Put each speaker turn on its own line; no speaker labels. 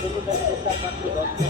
Thank you.